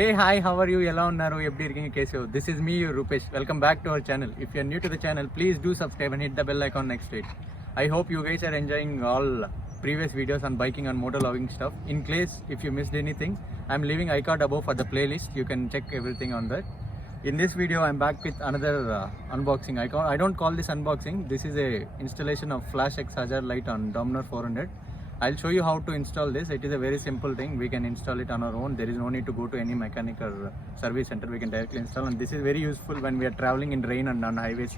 Hey, hi, how are you? Ella unnaru eppadi irkeenga kesu. This is me, your Rupesh. Welcome back to our channel. If you are new to the channel, please do subscribe and hit the bell icon next to it. I hope you guys are enjoying all previous videos on biking and motor logging stuff. In case if you missed anything, I'm leaving iCard above for the playlist. You can check everything on that. In this video, I'm back with another unboxing. I don't call this unboxing. This is a installation of Flash X Hazard light on Dominar 400. I'll show you how to install this. It is a very simple thing. We can install it on our own. There is no need to go to any mechanic or service center. We can directly install, and this is very useful when we are traveling in rain and on highways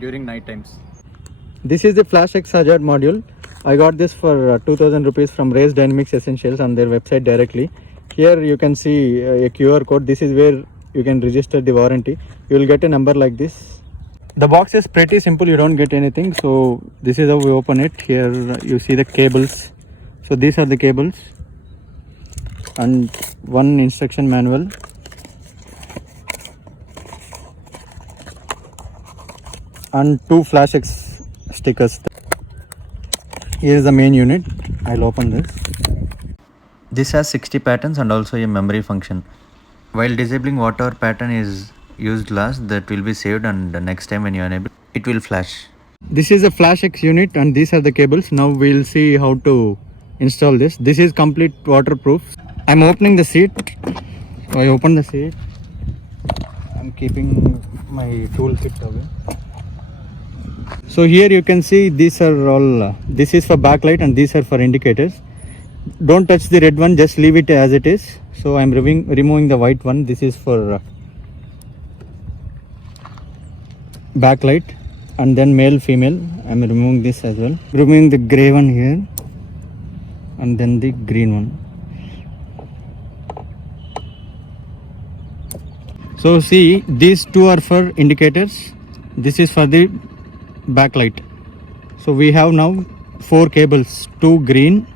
during night times. This is the Flash X Hazard module. I got this for 2000 rupees from Race Dynamics Essentials on their website directly. Here you can see a QR code. This is where you can register the warranty. You will get a number like this. The box is pretty simple. You don't get anything. So this is how we open it. Here you see the cables. So these are the cables and one instruction manual and two Flash X stickers. Here is the main unit. I'll open this. This has 60 patterns and also a memory function. While disabling whatever pattern is used last, that will be saved, and the next time when you enable it will flash. This is a Flash X unit and these are the cables. Now we'll see how to install this. This is complete waterproof. I'm opening the seat. I open the seat. I'm keeping my toolkit away. So here you can see these are all this is for backlight and these are for indicators. Don't touch the red one, just leave it as it is. So I'm removing the white one. This is for backlight, and then male female. I'm removing this as well. Removing the gray one here and then the green one. So see, these two are for indicators. This is for the backlight. So we have now 4 cables, 2 green,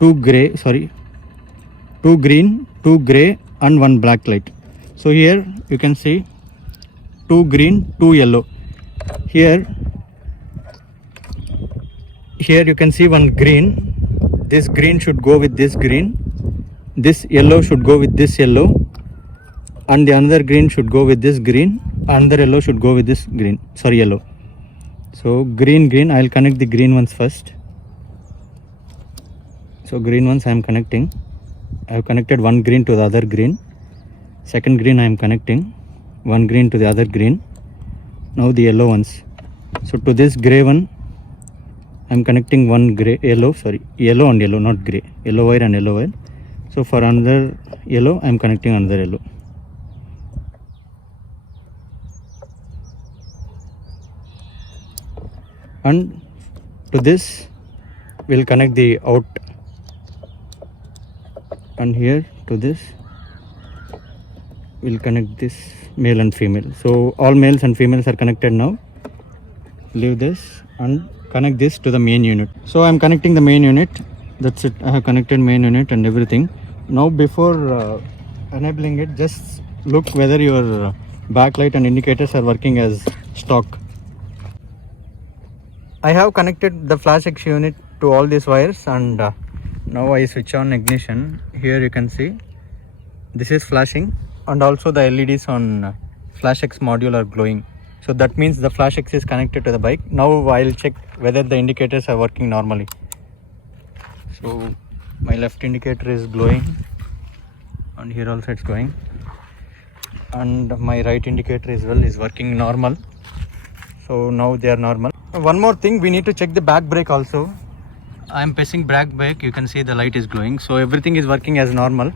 2 gray, 2 green, 2 gray and 1 black light. So here you can see 2 green, 2 yellow. Here you can see 1 green. This green should go with this green. This yellow should go with this yellow. And the another green should go with this green. Another yellow should go with this green. Yellow. So green. I'll connect the green ones first. So green ones I am connecting. I have connected 1 green to the other green. Second green I am connecting. 1 green to the other green. Now the yellow ones. So to this gray one, I am connecting 1 yellow and yellow, not gray. Yellow wire and yellow wire. So for another yellow, I am connecting another yellow. And to this, we'll connect the out. And here to this, we'll connect this male and female. So all males and females are connected now. Leave this and connect this to the main unit. So I'm connecting the main unit. That's it. I have connected main unit and everything. Now before enabling it, just look whether your backlight and indicators are working as stock. I have connected the Flash X unit to all these wires, and now I switch on ignition. Here you can see this is flashing, and also the LEDs on Flash X module are glowing. So that means the Flash X is connected to the bike. Now I'll check whether the indicators are working normally. So my left indicator is glowing, and here also it's glowing, and my right indicator as well is working normal. So now they are normal. One more thing, we need to check the back brake also. I am pressing back brake. You can see the light is glowing. So everything is working as normal.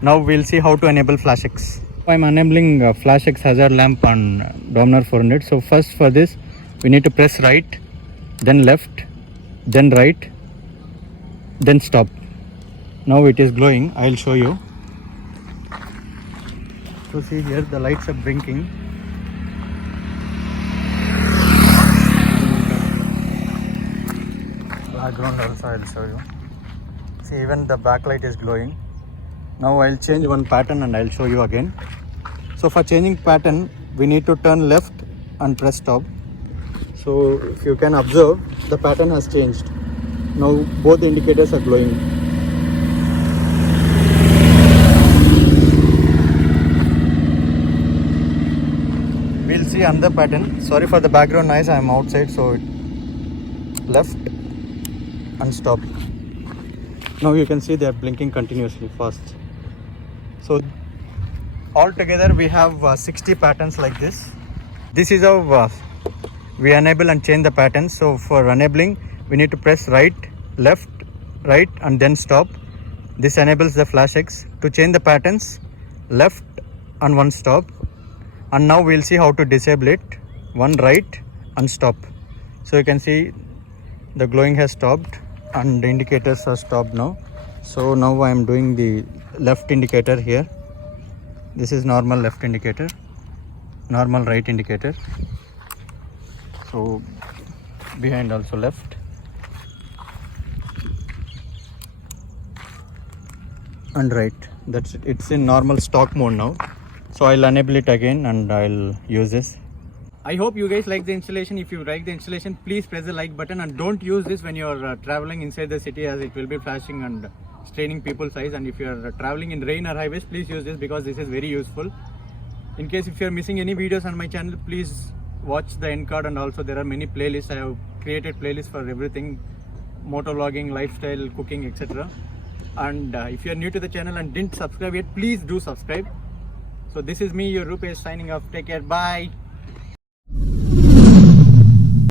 Now we'll see how to enable Flash X. I'm enabling Flash X hazard lamp on Dominar 400. So first for this, we need to press right, then left, then right, then stop. Now it is glowing. I'll show you. So see here, the lights are blinking. Background also I'll show you. See, even the backlight is glowing. Now I'll change one pattern and I'll show you again. So for changing pattern, we need to turn left and press stop. So if you can observe, the pattern has changed. Now both the indicators are glowing. see another pattern. Sorry for the background noise, I am outside, so left and stop. Now you can see they are blinking continuously fast. So altogether we have 60 patterns like this. This is how we enable and change the patterns. So for enabling, we need to press right, left, right and then stop. This enables the flash X. To change the patterns, left and one stop. And now we'll see how to disable it. One right and stop. So you can see the glowing has stopped and the indicators are stopped now. So now I am doing the left indicator here. This is normal left indicator, normal right indicator. So behind also left and right. That's it. It's in normal stock mode now. So I'll enable it again and I'll use this. I hope you guys like the installation. If you like the installation, please press the like button and don't use this when you're traveling inside the city, as it will be flashing and straining people's eyes. And if you're traveling in rain or highways, please use this because this is very useful. In case if you're missing any videos on my channel, please watch the end card, and also there are many playlists. I have created playlists for everything: motovlogging, lifestyle, cooking, etc. And if you're new to the channel and didn't subscribe yet, please do subscribe. So this is me, your Rupesh, signing off. Take care. Bye.